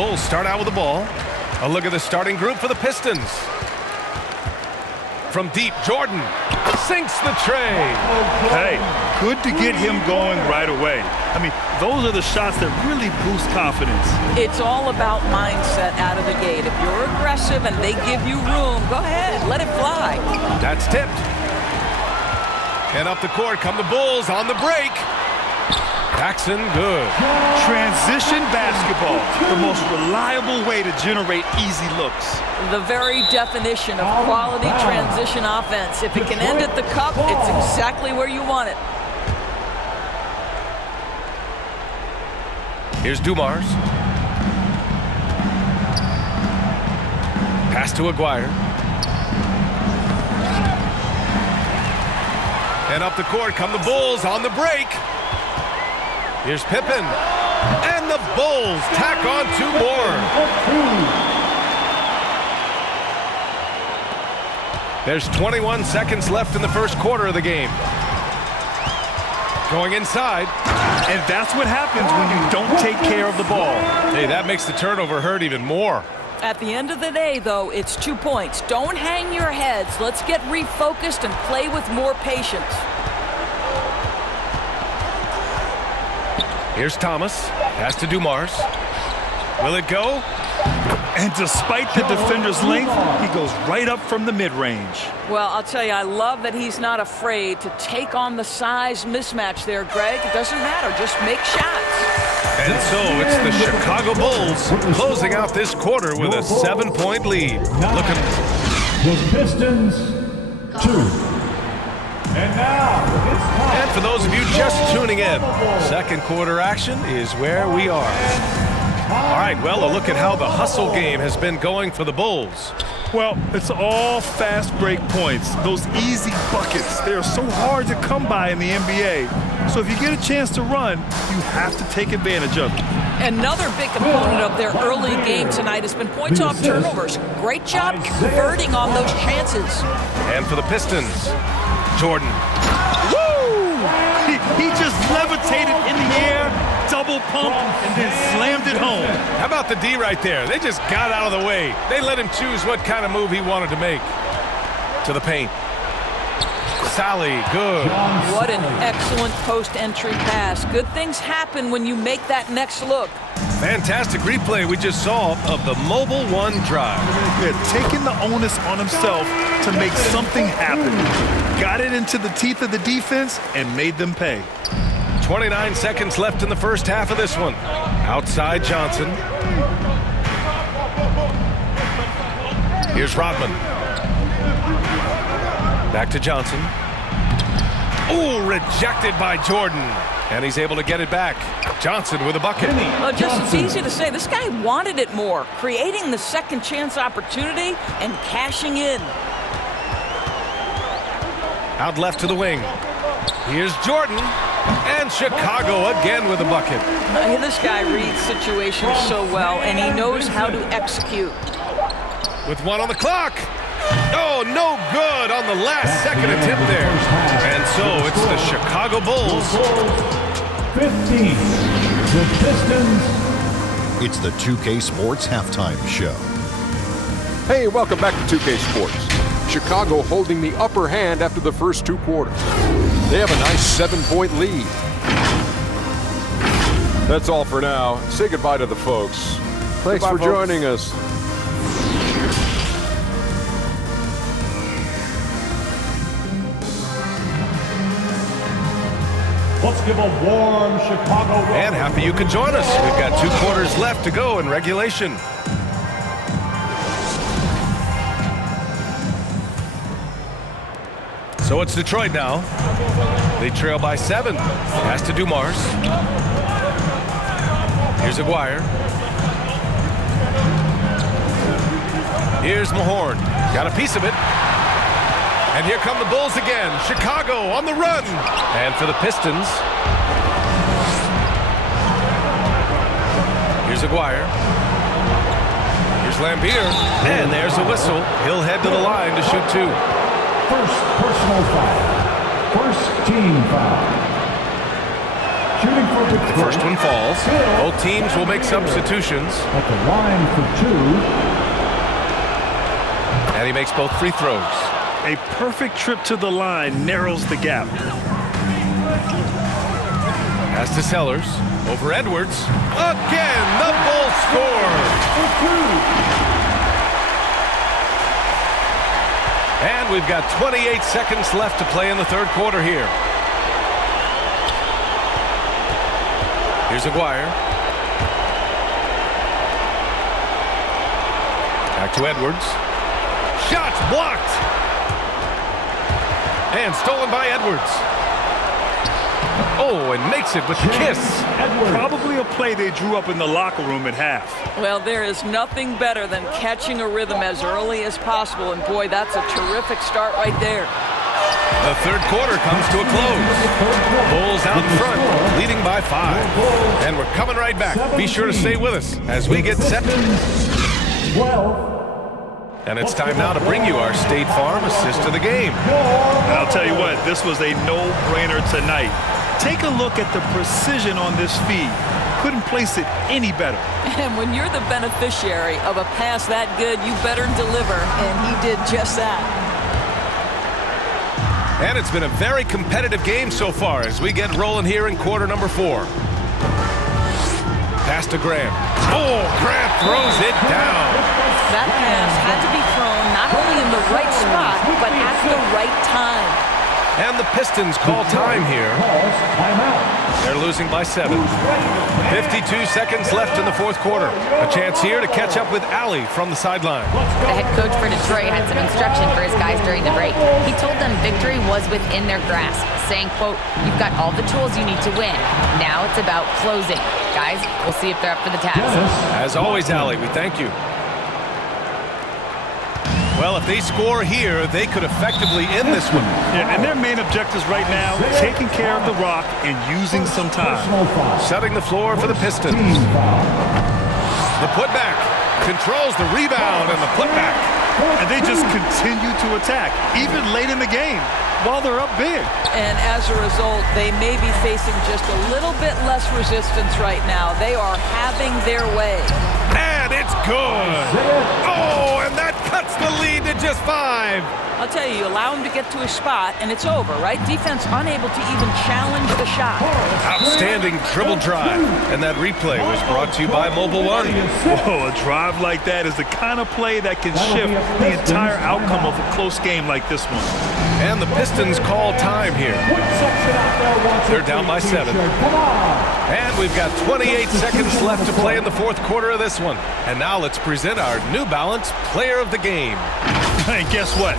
Bulls start out with the ball. A look at the starting group for the Pistons. From deep, Jordan sinks the tray. Hey, good to get him going right away. I mean, those are the shots that really boost confidence. It's all about mindset out of the gate. If you're aggressive and they give you room, go ahead, let it fly. That's tipped. And up the court come the Bulls on the break. Jackson, good. Transition basketball, the most reliable way to generate easy looks. The very definition of quality transition offense. If it can end at the cup, it's exactly where you want it. Here's Dumars. Pass to Aguirre. And up the court come the Bulls on the break. Here's Pippen. And the Bulls tack on 2 more. There's 21 seconds left in the first quarter of the game. Going inside. And that's what happens when you don't take care of the ball. Hey, that makes the turnover hurt even more. At the end of the day, though, it's 2 points. Don't hang your heads. Let's get refocused and play with more patience. Here's Thomas. Pass to Dumars. Will it go? And despite the defender's length, he goes right up from the mid-range. Well, I'll tell you, I love that he's not afraid to take on the size mismatch there, Greg. It doesn't matter. Just make shots. And so it's the Chicago Bulls closing out this quarter with a 7-point lead. Looking. The Pistons 2. And now it's time. And for those of you just tuning in, second quarter action is where we are. All right, well, a look at how the hustle game has been going for the Bulls. Well, it's all fast break points. Those easy buckets, they are so hard to come by in the NBA. So if you get a chance to run, you have to take advantage of it. Another big component of their early game tonight has been points off turnovers. Great job converting on those chances. And for the Pistons, Jordan. Woo! He just levitated in the air, double pump, and then slammed it home. How about the D right there? They just got out of the way. They let him choose what kind of move he wanted to make. To the paint. Sally, good. What an excellent post-entry pass. Good things happen when you make that next look. Fantastic replay we just saw of the Mobile One drive. Yeah, taking the onus on himself to make something happen. Got it into the teeth of the defense and made them pay. 29 seconds left in the first half of this one. Outside Johnson. Here's Rodman. Back to Johnson. Oh, rejected by Jordan. And he's able to get it back. Johnson with a bucket. Well, just it's easy to say. This guy wanted it more. Creating the second chance opportunity and cashing in. Out left to the wing. Here's Jordan. And Chicago again with a bucket. This guy reads situations so well, and he knows how to execute. With 1 on the clock. Oh, no good on the last second attempt there. And so it's the Chicago Bulls. 15. The Pistons. It's the 2K Sports Halftime Show. Hey, welcome back to 2K Sports. Chicago holding the upper hand after the first 2 quarters. They have a nice 7-point lead. That's all for now. Say goodbye to the folks. Thanks for joining us. Let's give a warm Chicago welcome. And happy you could join us. We've got 2 quarters left to go in regulation. So it's Detroit now. They trail by 7. Pass to Dumars. Here's Aguirre. Here's Mahorn. Got a piece of it. And here come the Bulls again. Chicago on the run. And for the Pistons, here's Aguirre. Here's Lambier. And there's a whistle. He'll head to the line to shoot 2. First personal foul. First team foul. Shooting for The Detroit. first one falls. Bill. Both teams will make substitutions. At the line for 2. And he makes both free throws. A perfect trip to the line narrows the gap. Pass to Sellers. Over Edwards. Again, the Bulls score. And we've got 28 seconds left to play in the third quarter here. Here's Aguirre. Back to Edwards. Shots blocked. And stolen by Edwards. Oh, and makes it with the kiss. Probably a play they drew up in the locker room at half. Well, there is nothing better than catching a rhythm as early as possible, and boy, that's a terrific start right there. The third quarter comes to a close. Bulls out in front, leading by 5. And we're coming right back. Be sure to stay with us as we get set. 12. And it's time now to bring you our State Farm assist of the game. And I'll tell you what, this was a no-brainer tonight. Take a look at the precision on this feed. Couldn't place it any better. And when you're the beneficiary of a pass that good, you better deliver, and he did just that. And it's been a very competitive game so far as we get rolling here in quarter number 4. Pass to Graham. Oh, Graham throws it down. That pass had to be thrown not only in the right spot, but at the right time. And the Pistons call time here. They're losing by 7. 52 seconds left in the fourth quarter. A chance here to catch up with Allie from the sideline. The head coach for Detroit had some instruction for his guys during the break. He told them victory was within their grasp, saying, quote, "You've got all the tools you need to win. Now it's about closing. Guys, we'll see if they're up for the task." As always, Allie, we thank you. Well, if they score here, they could effectively end this one. Yeah, and their main objectives right now, taking care of the rock and using some time. Setting the floor for the Pistons. The putback controls the rebound and the putback. And they just continue to attack, even late in the game, while they're up big. And as a result, they may be facing just a little bit less resistance right now. They are having their way. And it's good. Oh, and that cuts the lead to just 5. I'll tell you, allow him to get to his spot, and it's over, right? Defense unable to even challenge the shot. Outstanding dribble drive. And that replay was brought to you by Mobile One. Whoa, a drive like that is the kind of play that can shift the entire outcome of a close game like this one. And the Pistons call time here. They're down by 7. And we've got 28 seconds left to play in the fourth quarter of this one. And now let's present our New Balance Player of the Game. And guess what?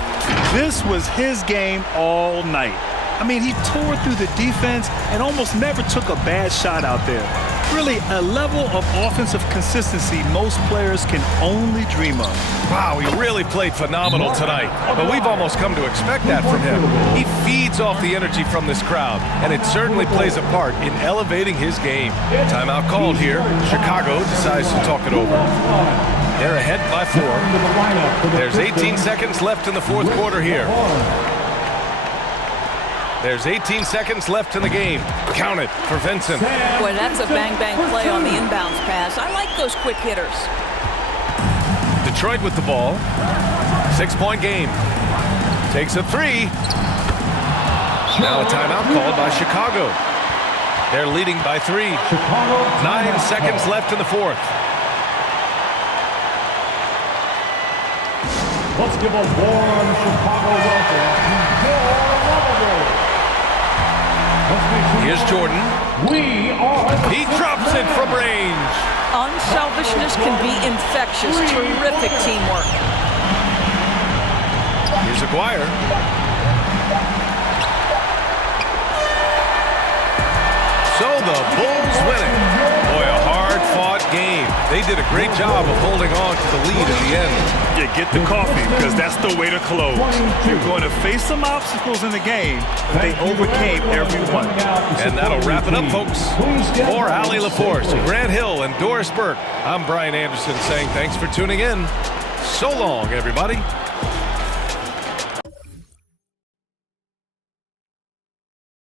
This was his game all night. I mean, he tore through the defense and almost never took a bad shot out there. Really, a level of offensive consistency most players can only dream of. Wow, he really played phenomenal tonight. But we've almost come to expect that from him. He feeds off the energy from this crowd, and it certainly plays a part in elevating his game. Timeout called here. Chicago decides to talk it over. They're ahead by 4. There's 18 seconds left in the fourth quarter here. There's 18 seconds left in the game. Count it for Vincent. Boy, that's a bang-bang play on the inbounds pass. I like those quick hitters. Detroit with the ball. 6-point game. Takes a 3. Now a timeout called by Chicago. They're leading by 3. 9 seconds left in the fourth. Let's give a warm Chicago welcome to your lovable. Here's Jordan. He drops it from range. Unselfishness can be infectious. Terrific teamwork. Here's Aguirre. So the Bulls winning. Boy, a hard-fought game. They did a great job of holding on to the lead at the end. Yeah, get the coffee, because that's the way to close. You're going to face some obstacles in the game, but they overcame every one. And that'll wrap it up, folks. For Allie LaForce, Grant Hill, and Doris Burke, I'm Brian Anderson saying thanks for tuning in. So long, everybody.